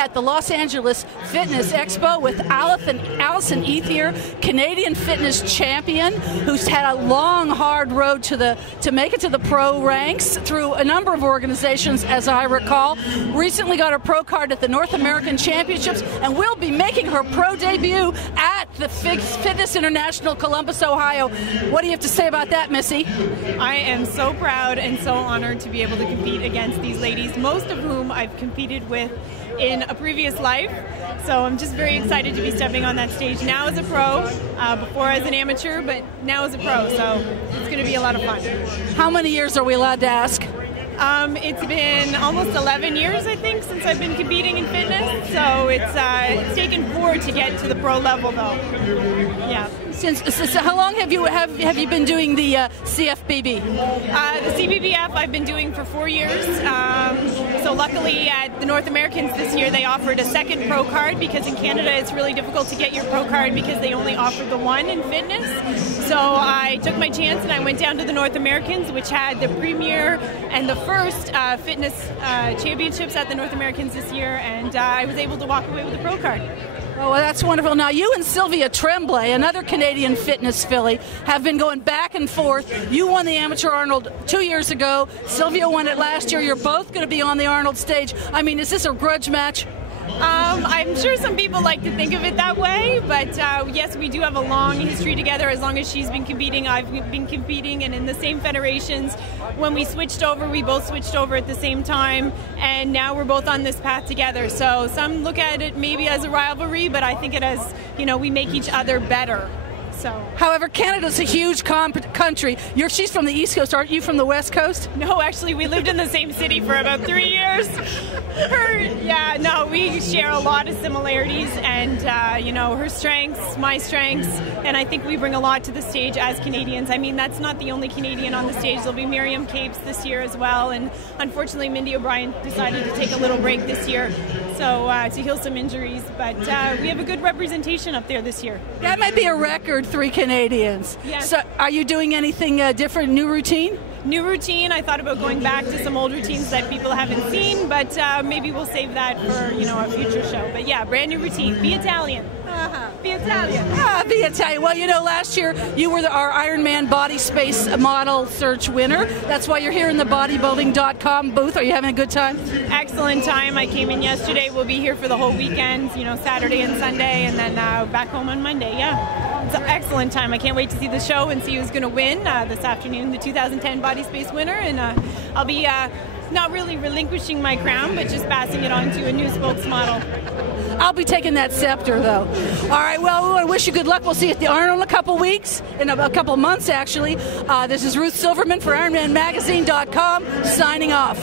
at the Los Angeles Fitness Expo with Allison Ethier, Canadian fitness champion, who's had a long, hard road to make it to the pro ranks through a number of organizations, as I recall. Recently got her pro card at the North American Championships, and will be making her pro debut at the Fitness International, Columbus, Ohio. What do you have to say about that, Missy? I am so proud and so honored to be able to compete against these ladies, most of whom I've competed with in a previous life. So I'm just very excited to be stepping on that stage now as a pro, before as an amateur, but now as a pro. So it's going to be a lot of fun. How many years are we allowed to ask? It's been almost 11 years, I think, since I've been competing in fitness. So it's taken 4 to get to the pro level, though. Yeah. So how long have you been doing the CFBB? The CBBF I've been doing for 4 years. So luckily at the North Americans this year they offered a second pro card, because in Canada it's really difficult to get your pro card because they only offer the one in fitness. So I took my chance and I went down to the North Americans, which had the premier and the first fitness championships at the North Americans this year, and I was able to walk away with a pro card. Oh, well, that's wonderful. Now, you and Sylvia Tremblay, another Canadian fitness filly, have been going back and forth. You won the Amateur Arnold 2 years ago. Sylvia won it last year. You're both going to be on the Arnold stage. I mean, is this a grudge match? I'm sure some people like to think of it that way, but yes, we do have a long history together. As long as she's been competing, I've been competing, and in the same federations. When we switched over, we both switched over at the same time, and now we're both on this path together. So some look at it maybe as a rivalry, but I think it as, we make each other better. So. However, Canada's a huge country. She's from the East Coast. Aren't you from the West Coast? No, actually, we lived in the same city for about 3 years. We share a lot of similarities, and her strengths, my strengths, and I think we bring a lot to the stage as Canadians. I mean, that's not the only Canadian on the stage. There'll be Miriam Capes this year as well, and unfortunately, Mindy O'Brien decided to take a little break this year, so to heal some injuries. But we have a good representation up there this year. That might be a record. 3 Canadians. Yes. So are you doing anything different, new routine? New routine. I thought about going back to some old routines that people haven't seen, but maybe we'll save that for a future show. But yeah, brand new routine. Be Italian. Be Italian. Be Italian. Well, last year you were our Ironman Bodyspace model search winner. That's why you're here in the bodybuilding.com booth. Are you having a good time? Excellent time. I came in yesterday. We'll be here for the whole weekend, Saturday and Sunday, and then back home on Monday. Yeah. It's an excellent time. I can't wait to see the show and see who's going to win this afternoon, the 2010 Bodyspace winner. And I'll be not really relinquishing my crown, but just passing it on to a new spokesmodel. I'll be taking that scepter, though. All right, well, we want to wish you good luck. We'll see you at the Arnold in a couple weeks, in a couple months, actually. This is Ruth Silverman for IronmanMagazine.com, signing off.